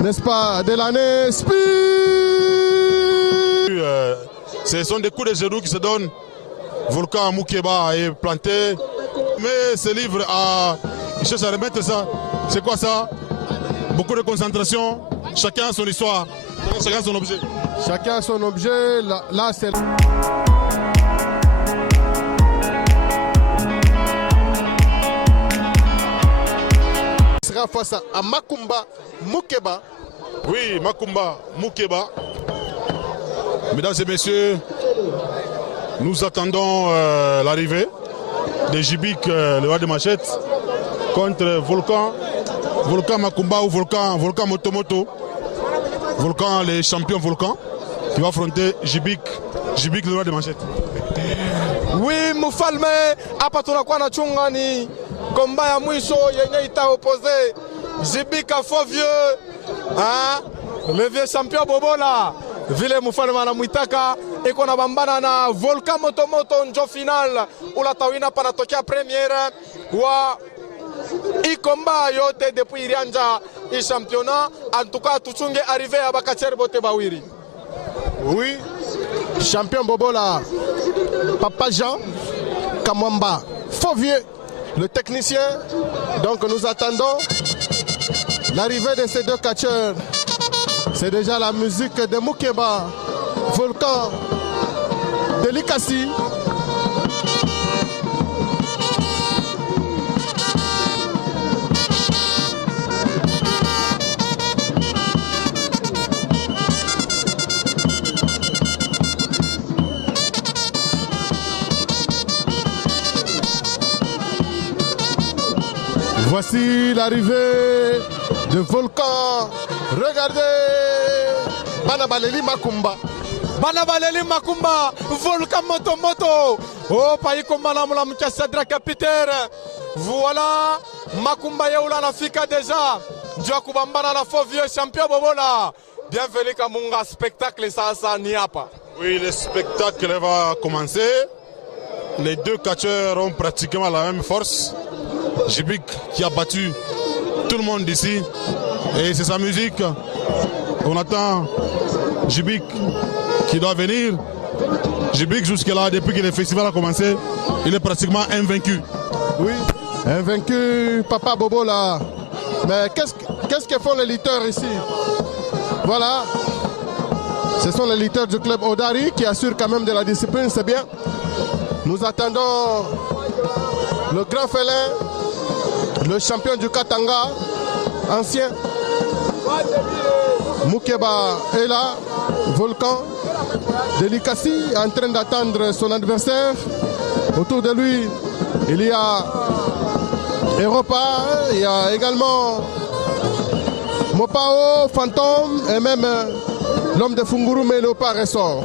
n'est-ce pas, de l'année Speed. Ce sont des coups de genoux qui se donnent. Volcan Moukeba est planté, mais ce livre il cherche à remettre ça. C'est quoi ça? Beaucoup de concentration, chacun a son histoire, chacun a son objet. Chacun a son objet, là c'est... Il sera face à Makumba Moukeba. Oui, Makumba Moukeba. Mesdames et messieurs, nous attendons l'arrivée de Jibik, le roi de machette, contre Volcan Makumba ou Volcan Motomoto. Volcan, les champions Volcan, qui va affronter Jibik, le roi de machette. Oui, Moufalme, hapa tunakuwa na chungani komba ya mwisho yenye itaopose Jibik a faux vieux, hein? Le vieux champion Bobola. Vile Mufalme anamuitaka iko na bambana na Volcan Motomoto njo final ulatawina panatokea premiere wa ikomba yote depuis irianja i championnat. En tout cas tuchunge arrivé à bakacheri bote bawiri. Oui, champion Bobola, Papa Jean Kamwamba, faux vieux, le technicien. Donc nous attendons l'arrivée de ces deux catcheurs. C'est déjà la musique de Moukeba, Volcan, de Likasi. Voici l'arrivée de Volcan. Regardez, Banabaleli Makumba. Banabaleli Makumba, Volcan Motomoto. Oh, Païkomba la mchassadra capitaine. Voilà, Makumba Yaoula la fika déjà. Djakubambana la faux vieux champion Bobola. Bienvenue Kamunga, spectacle ça Niapa. Oui, le spectacle va commencer. Les deux catcheurs ont pratiquement la même force. Jibik qui a battu tout le monde ici. Et c'est sa musique. On attend Jibik qui doit venir. Jibik jusque-là, depuis que le festival a commencé, il est pratiquement invaincu. Oui, invaincu, Papa Bobola. Mais qu'est-ce que font les lutteurs ici? Voilà. Ce sont les lutteurs du club Odari qui assurent quand même de la discipline, c'est bien. Nous attendons le grand félin, le champion du Katanga, ancien. Moukeba est là, Volcan, Delikassi en train d'attendre son adversaire. Autour de lui, il y a Europa, il y a également Mopao, Fantôme et même l'homme de Fungurume, Léopard ressort.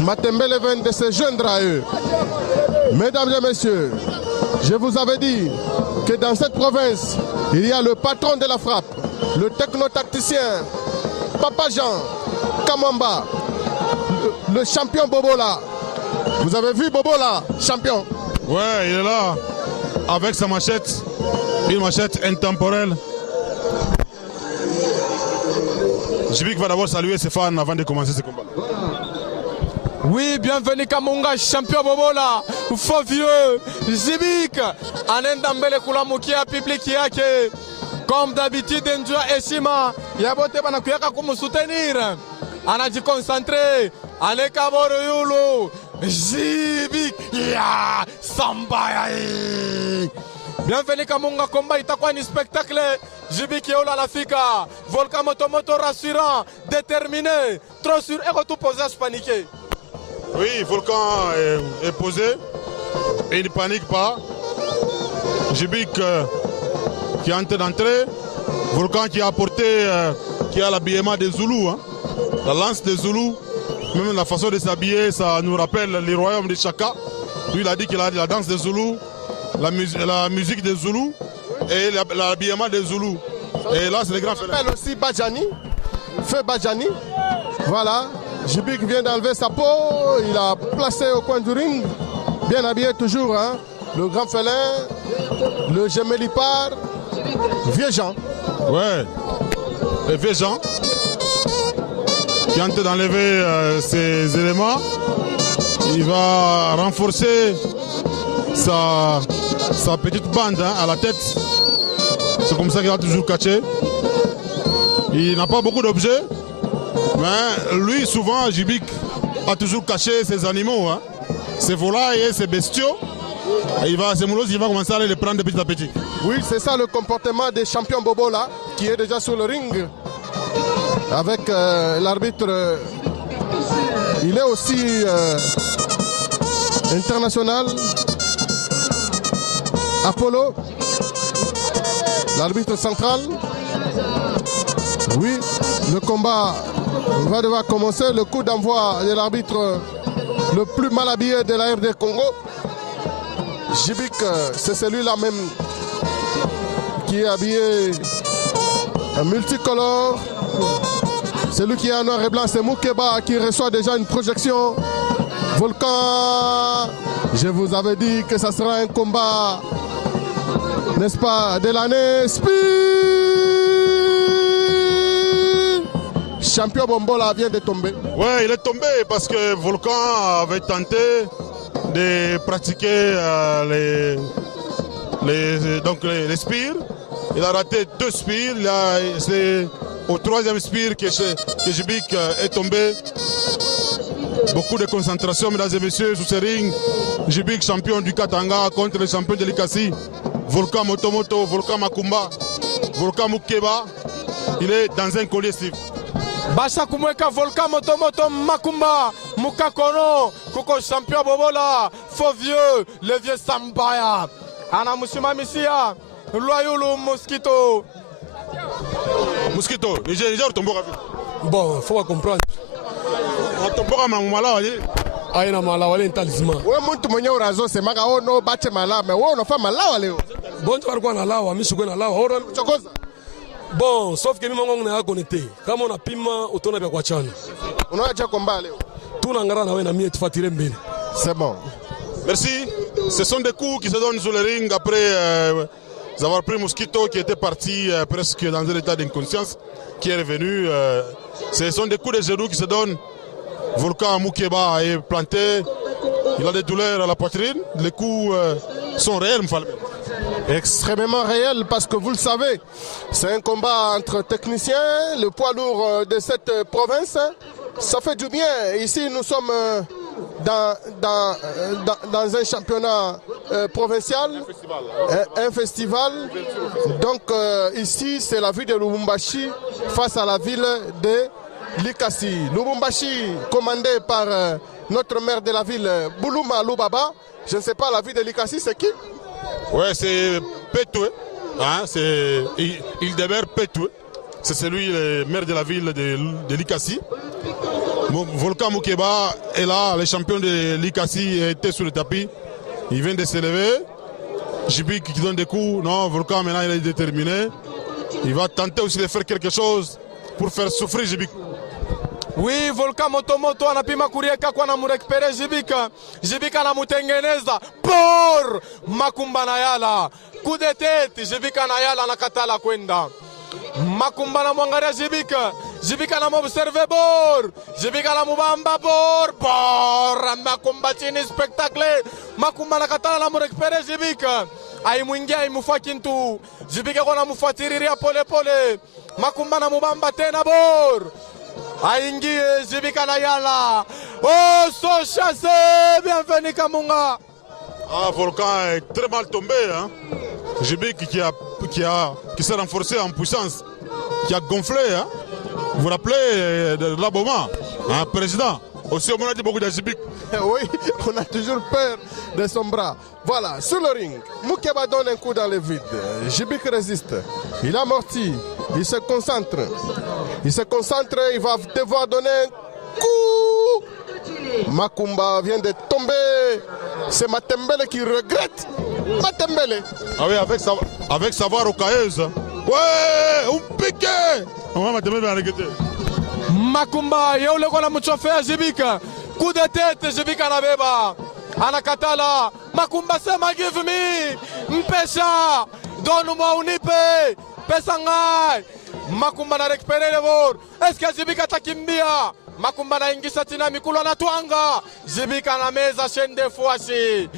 Matembele vient de se joindre à eux. Mesdames et messieurs, je vous avais dit que dans cette province, il y a le patron de la frappe, le techno-tacticien, Papa Jean Kamwamba, le champion Bobola. Vous avez vu Bobola, champion? Ouais, il est là, avec sa machette, une machette intemporelle. Jibik va d'abord saluer ses fans avant de commencer ce combat. Oui, bienvenue Kamunga, champion Bobola, faux vieux, Jibik, anendambele kulamukia public yake. Comme d'habitude, Ndjua Eshima, yabote bana kuyaka kumusoutenir. Anajiconcentre, aleka boro yulu, Jibik, ya, samba. Bienvenue Kamunga, combat itakuwa ni spectacle. Jibik yola la fika, Volcan Motomoto rassurant, déterminé, trop sûr, et tout posé à se paniquer. Oui, Volcan est posé et il ne panique pas. Jibik qui est en train d'entrer. Volcan qui a apporté, qui a l'habillement des Zoulous, hein. La lance des Zoulous, même la façon de s'habiller, ça nous rappelle les royaumes de Chaka. Lui, il a dit qu'il a la danse des Zoulous, la musique des Zoulous et l'habillement des Zoulous. Et là, c'est les grands félins. On appelle aussi Badjani, Feu Badjani. Voilà, Jibik vient d'enlever sa peau, il a placé au coin du ring, bien habillé toujours, hein. Le grand félin, le gemélipard, vieux Jean. Ouais, le vieux Jean, qui est en train d'enlever ces éléments. Il va renforcer sa petite bande à la tête. C'est comme ça qu'il va toujours catcher. Il n'a pas beaucoup d'objets, mais lui, souvent, Djibik a toujours caché ses animaux, hein, ses volailles et ses bestiaux. C'est Moulos qui va commencer à les prendre petit à petit. Oui, c'est ça le comportement des champions Bobo là, qui est déjà sur le ring. Avec l'arbitre, il est aussi international. Apollo, l'arbitre central. Oui, le combat va devoir commencer. Le coup d'envoi de l'arbitre le plus mal habillé de la RD Congo. Djibik, c'est celui-là même qui est habillé multicolore. Celui qui est en noir et blanc, c'est Moukeba qui reçoit déjà une projection. Volcan, je vous avais dit que ça sera un combat, n'est-ce pas, de l'année. Speed! Champion Bombola vient de tomber. Oui, il est tombé parce que Volcan avait tenté de pratiquer les spires. Il a raté 2 spires. C'est au 3e spire que Djibik est tombé. Beaucoup de concentration, mesdames et messieurs, sous ce ring. Djibik, champion du Katanga, contre le champion de l'Ikasi. Volcan Motomoto, Volcan Makumba, Volcan Moukeba. Il est dans un collier, Steve. Basha Kumweka, Volcan Motomoto, Makumba, Mukakono, Koko champion Bobola, faux vieux, le vieux Sambaya. Ana Musuma Missia, Loyoulou Mosquito. Mosquito, Niger, Tombora. Bon, faut pas comprendre. Tombora Mamala, Aïna Malawale, un talisman. Oui, monte mon razo, c'est Magao, no bate mala, mais on ne fait mal là. Bon, tu vas voir la lawa, mais je connais la lawa. Bon, sauf que nous sommes connectés. Comme on a pima, on a bien chana. On a déjà combat. Tout le monde c'est bon. Merci. Ce sont des coups qui se donnent sur le ring après avoir pris Mosquito qui était parti presque dans un état d'inconscience, qui est revenu. Ce sont des coups de genoux qui se donnent. Volcan Moukeba est planté. Il a des douleurs à la poitrine. Les coups sont réels, Mfalme. Extrêmement réel parce que vous le savez, c'est un combat entre techniciens, le poids lourd de cette province. Ça fait du bien. Ici, nous sommes dans un championnat provincial, un festival. Donc ici, c'est la ville de Lubumbashi face à la ville de Likasi. Lubumbashi, commandé par notre maire de la ville, Boulouma Loubaba. Je ne sais pas, la ville de Likasi, c'est qui? Ouais, c'est Petoué. Hein, c'est Hildebert Petoué. C'est celui, le maire de la ville de Likasi. Volcan Moukeba est là, le champion de Likasi était sur le tapis. Il vient de s'élever. Djibik qui donne des coups. Non, Volcan maintenant il est déterminé. Il va tenter aussi de faire quelque chose pour faire souffrir Djibik. Oui, Volcan Motomoto anapima kurieka kwa na murekipere Djibika. Djibika anamutengeneza por Makumba na yala. Coup de tête, Djibika na yala nakatala kwenda. Makumba na mwangaria Djibika. Djibika na m'observe bor. Djibika na mubamba bor. Makumba chini spectacle. Makumba nakatala na murekipere Djibika. Aimuingia aimufa kintu. Djibika kwa na mufuatiriria pole pole. Makumba na mubamba tena bor. Aïngie, Djibika Nayala. Oh, son chassé, bienvenue Kamunga. Ah, Volcan est très mal tombé. Hein. Djibik qui s'est renforcé en puissance, qui a gonflé. Hein. Vous vous rappelez de l'Aboma, hein, président. Aussi, on a dit beaucoup de Djibik. Oui, on a toujours peur de son bras. Voilà, sur le ring, Moukeba donne un coup dans le vide. Djibik résiste. Il amortit. Il se concentre. Il se concentre. Il va devoir donner un coup. Makumba vient de tomber. C'est Matembele qui regrette. Matembele. Ah oui, avec savoir au caeuse. Ouais, on piqué. On va Matembele regretter. Makumba, yeule kwa na mchofea Djibika. Coup de tête, Djibika na beba. Anakatala. Makumba sema give me. Mpesha. Donne-moi unipe. Pesa ngai. Makumba na récupérer le bord. Est-ce que Zibika takimbia? Makumba na ingisha tina mikulu anatwanga. Zibika na meza chaîne de Fouassi.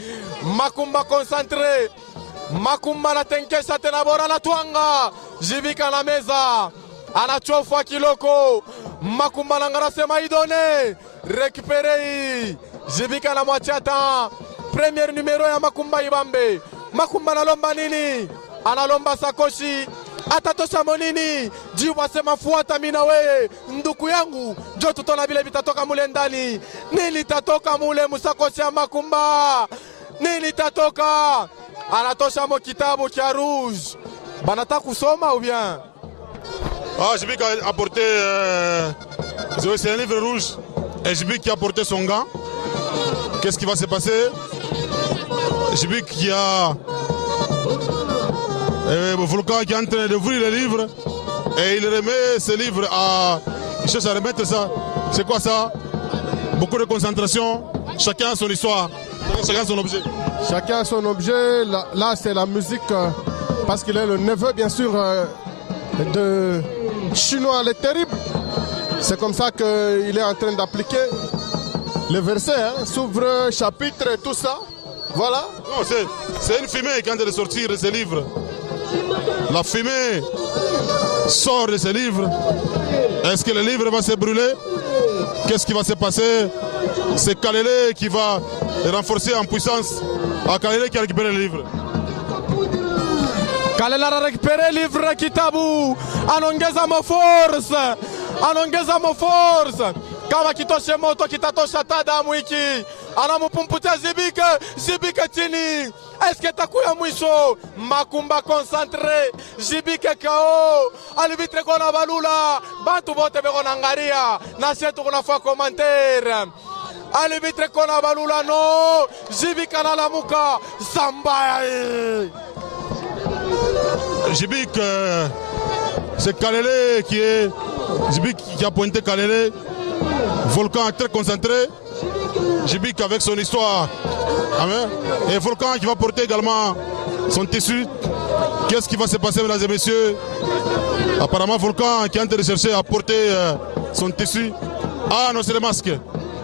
Makumba concentré. Makumba na tenkesha tena bora anatwanga. Zibika na meza. Anachofa kiloko. Makumba na ngara sema idone. Récupérer. Zibika na mwachata. Premier numéro ya Makumba Ibambe. Makumba na lomba nini? Analomba sakoshi. Atatosha monini. Jiwa sema fuata mina weye. Nduku yangu. Jo tutona vile vitatoka mule ndani. Nini tatoka mule musakoshi ya Makumba? Nini tatoka? Anatosha mo kitabu kia rouge. Banata kusoma ou bien? Ah, Jibik a apporté... c'est un livre rouge. Et Jibik qui a apporté son gant. Qu'est-ce qui va se passer? Jibik qui a... Volcan qui est en train d'ouvrir le livre. Et il remet ce livre à... Il cherche à remettre ça. C'est quoi ça? Beaucoup de concentration. Chacun a son histoire. Chacun a son objet. Chacun a son objet. Là c'est la musique. Parce qu'il est le neveu, bien sûr, de Chinois le Terrible. C'est comme ça qu'il est en train d'appliquer le verset, hein, s'ouvre, chapitre et tout ça. Voilà. Non, c'est une fumée qui est en train de sortir de ce livre. La fumée sort de ce livre. Est-ce que le livre va se brûler? Qu'est-ce qui va se passer? C'est Kalele qui va renforcer en puissance. Ah, Kalele qui a récupéré le livre. Kalele a récupéré le livre kitabu. Anongeza mo force. Anongeza mo force. Kama kitoshe moto kitatosha damu hiki. Anamupumputia Zibika. Zibika chini. Est-ce que takuya mwisho? Makumba concentré. Zibika KO. Alivitre kona balula. Bantu bote beko nangaria. Na setu kuna fa commentaire. Alivitre kona balula no. Zibika na lamuka. Sambaya. Jibik, c'est Kalele qui est... Jibik qui a pointé Kalele. Volcan très concentré. Jibik avec son histoire. Amen. Et Volcan qui va porter également son tissu. Qu'est-ce qui va se passer, mesdames et messieurs? Apparemment, Volcan qui est en train de chercher à porter son tissu. Ah non, c'est le masque.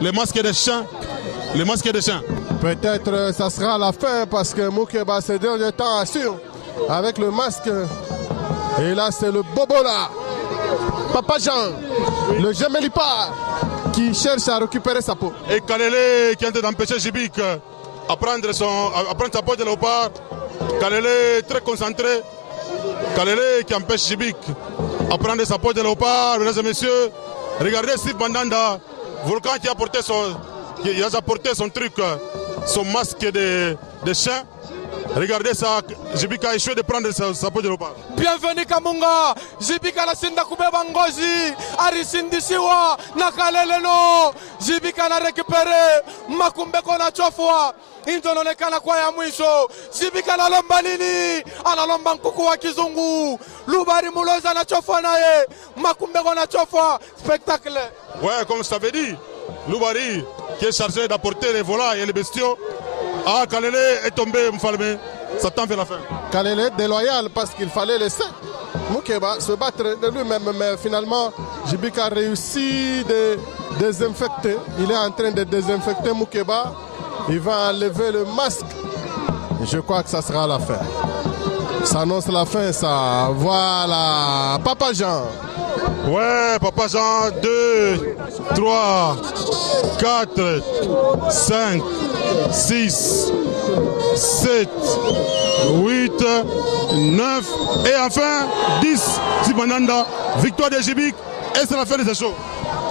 Le masque des chiens. Le masque des chiens. Peut-être ça sera à la fin parce que Moukeba ces derniers temps assure avec le masque. Et là, c'est le Bobola. Papa Jean, le Gemelipa, qui cherche à récupérer sa peau. Et Kalele qui est en train d'empêcher Jibik à prendre sa peau de léopard. Kalele très concentré. Kalele qui empêche Jibik à prendre sa peau de léopard. Mesdames et messieurs, regardez Steve Bandanda, Volcan qui a apporté son truc, son masque de chien. Regardez ça, Jibika a échoué de prendre sa peau de léopard. Bienvenue Kamunga, Jibika la sinda kubeba ngozi, arisindisiwa na Kalele no. Jibika na récupéré, Makumbe kona chofwa. Intononekana kwa ya mwisho. Jibika na lomba nini? Analomba nkuku wa kizungu. Lubari Muloza na chofwa naye. Makumbe kona chofwa. Spectacle. Ouais, comme je t'avais dit, Lubari qui est chargé d'apporter les volailles et les bestiaux. Ah, Kalele est tombé, Mfalme. Ça t'en fait la fin. Kalele est déloyal parce qu'il fallait laisser Moukeba se battre de lui-même. Mais finalement, Jibika a réussi de désinfecter. Il est en train de désinfecter Moukeba. Il va enlever le masque. Je crois que ça sera la fin. Ça annonce la fin, ça. Voilà. Papa Jean. Ouais, Papa Jean, 2, 3, 4, 5, 6, 7, 8, 9 et enfin 10. Zibandanda, victoire de Jibik et c'est la fin de ce show.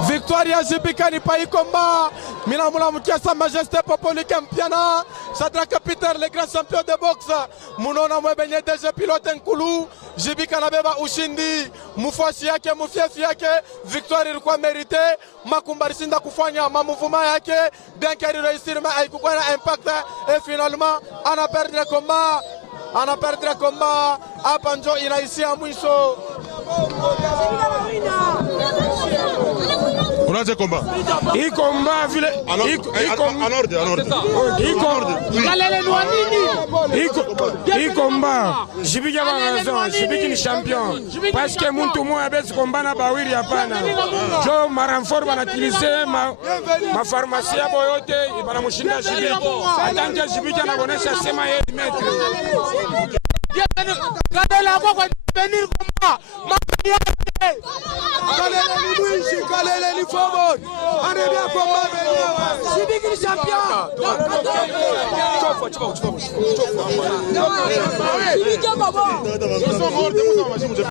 Victoire ya Jibika ni pai combat. Minamula mukia sa majesté popoli campiana. Sadraka Peter le grand champion de boxe. Munona mwebenye deje pilote nkulu. Jibika na beba ushindi. Mufuasi yake, mufiefi yake. Victoire ilikuwa merite. Makumba rishinda kufanya mamuvuma yake. Bien qu'elle réussir mais haikukuwa na impact. Et finalement, on a perdu le combat. On a perdu le combat. Hapa njo inaishia mwisho. On a ce combat. Il combat, en ordre. Kalele Noanini. hii combat Jibiki a raison, Jibiki ni champion parce que muntu moya besi combat na bawiri hapana. Jo maranfor banatilize ma pharmacie yabo yote banamushinda Jibiki. Atanje Jibiki anabonesha sema yeye ni maître. Kadela kwa venir combat. Kalele ni forward. Anebia combat venir. Jibiki ni champion. Jibiki baba.